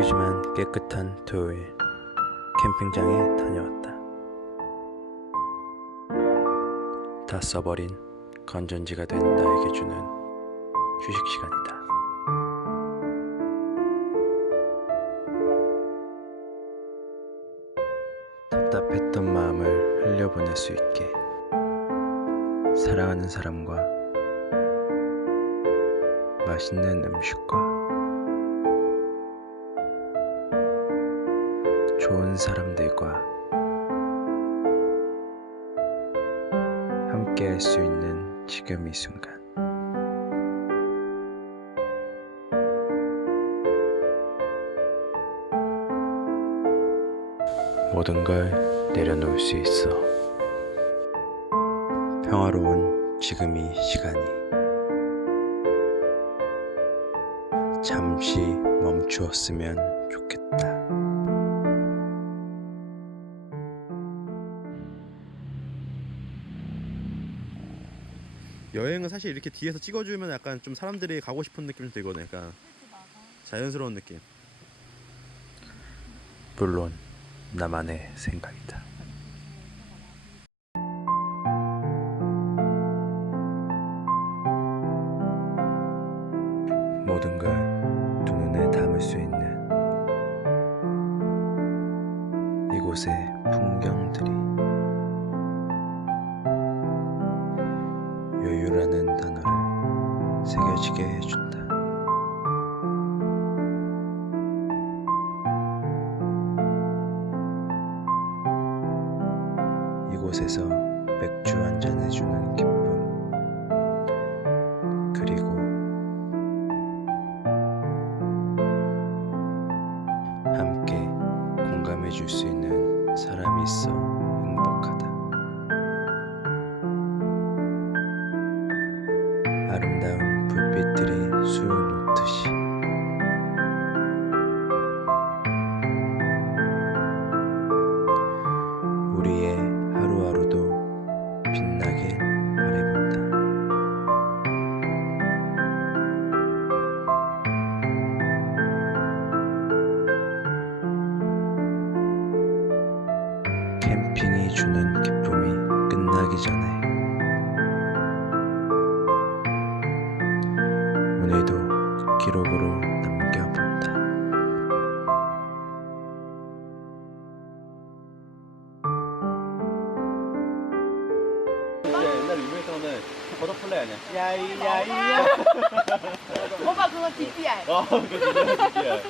힘들지만 깨끗한 토요일, 캠핑장에 다녀왔다. 다 써버린 건전지가 된 나에게 주는 휴식 시간이다. 답답했던 마음을 흘려보낼 수 있게 사랑하는 사람과 맛있는 음식과 좋은 사람들과 함께 할 수 있는 지금 이 순간. 모든 걸 내려놓을 수 있어. 평화로운 지금 이 시간이 잠시 멈추었으면 좋겠다. 여행은 사실 이렇게 뒤에서 찍어주면 약간 좀 사람들이 가고 싶은 느낌이 들거든. 약간 자연스러운 느낌. 물론 나만의 생각이다. 모든 걸 두 눈에 담을 수 있는 이곳의 풍경들이 여유라는 단어를 새겨지게 해준다. 이곳에서 맥주 한잔 해주는 기쁨, 그리고 함께 공감해줄 수 있는 사람이 있어 행복하다. 아름다운 불빛들이 수놓듯이 우리의 하루하루도 빛나길 바라본다. 캠핑이 주는 기쁨이 끝나기 전에 오늘도 기록으로 남겨본다. 옛날 유명했던 버터플라이 아니야? 야이야이야. 오빠 그거 DPR. 그거 진짜